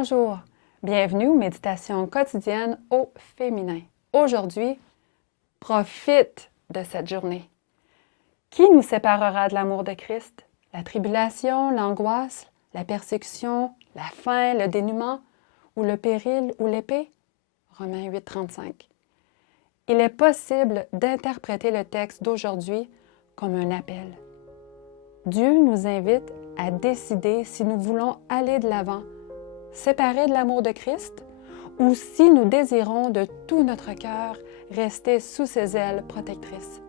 Bonjour, bienvenue aux méditations quotidiennes au féminin. Aujourd'hui, profite de cette journée. Qui nous séparera de l'amour de Christ? La tribulation, l'angoisse, la persécution, la faim, le dénuement, ou le péril ou l'épée? Romains 8, 35. Il est possible d'interpréter le texte d'aujourd'hui comme un appel. Dieu nous invite à décider si nous voulons aller de l'avant, séparés de l'amour de Christ, ou si nous désirons de tout notre cœur rester sous ses ailes protectrices,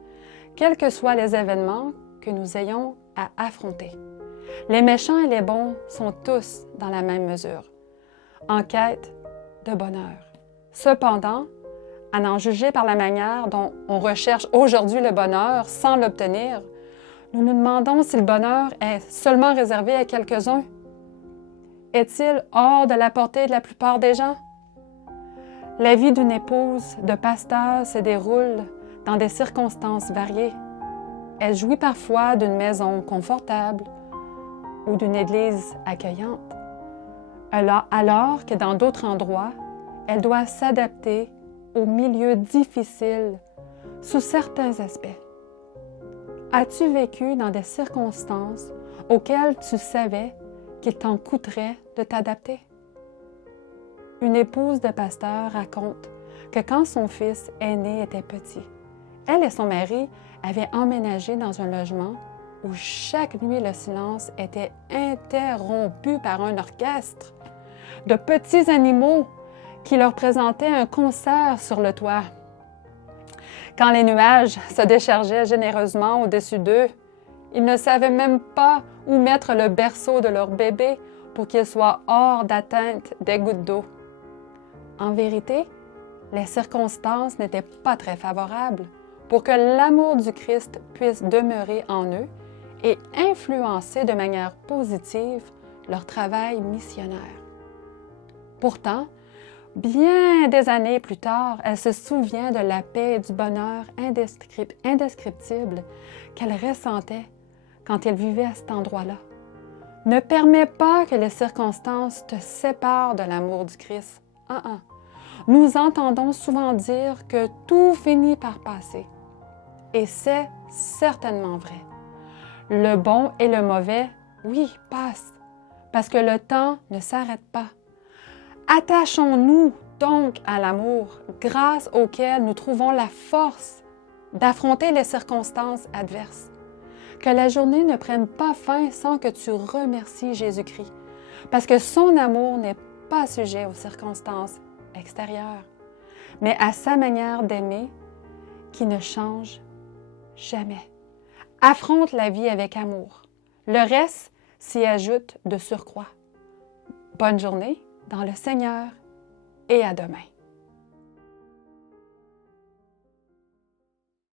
quels que soient les événements que nous ayons à affronter. Les méchants et les bons sont tous dans la même mesure, en quête de bonheur. Cependant, à en juger par la manière dont on recherche aujourd'hui le bonheur sans l'obtenir, nous nous demandons si le bonheur est seulement réservé à quelques-uns. Est-il hors de la portée de la plupart des gens? La vie d'une épouse de pasteur se déroule dans des circonstances variées. Elle jouit parfois d'une maison confortable ou d'une église accueillante, alors que dans d'autres endroits, elle doit s'adapter aux milieux difficiles sous certains aspects. As-tu vécu dans des circonstances auxquelles tu savais qu'il t'en coûterait de t'adapter? Une épouse de pasteur raconte que quand son fils aîné était petit, elle et son mari avaient emménagé dans un logement où chaque nuit le silence était interrompu par un orchestre de petits animaux qui leur présentaient un concert sur le toit. Quand les nuages se déchargeaient généreusement au-dessus d'eux, ils ne savaient même pas où mettre le berceau de leur bébé pour qu'il soit hors d'atteinte des gouttes d'eau. En vérité, les circonstances n'étaient pas très favorables pour que l'amour du Christ puisse demeurer en eux et influencer de manière positive leur travail missionnaire. Pourtant, bien des années plus tard, elle se souvient de la paix et du bonheur indescriptible qu'elle ressentait quand elle vivait à cet endroit-là. Ne permets pas que les circonstances te séparent de l'amour du Christ. Nous entendons souvent dire que tout finit par passer. Et c'est certainement vrai. Le bon et le mauvais, oui, passent, parce que le temps ne s'arrête pas. Attachons-nous donc à l'amour, grâce auquel nous trouvons la force d'affronter les circonstances adverses. Que la journée ne prenne pas fin sans que tu remercies Jésus-Christ, parce que son amour n'est pas sujet aux circonstances extérieures, mais à sa manière d'aimer qui ne change jamais. Affronte la vie avec amour. Le reste s'y ajoute de surcroît. Bonne journée dans le Seigneur et à demain.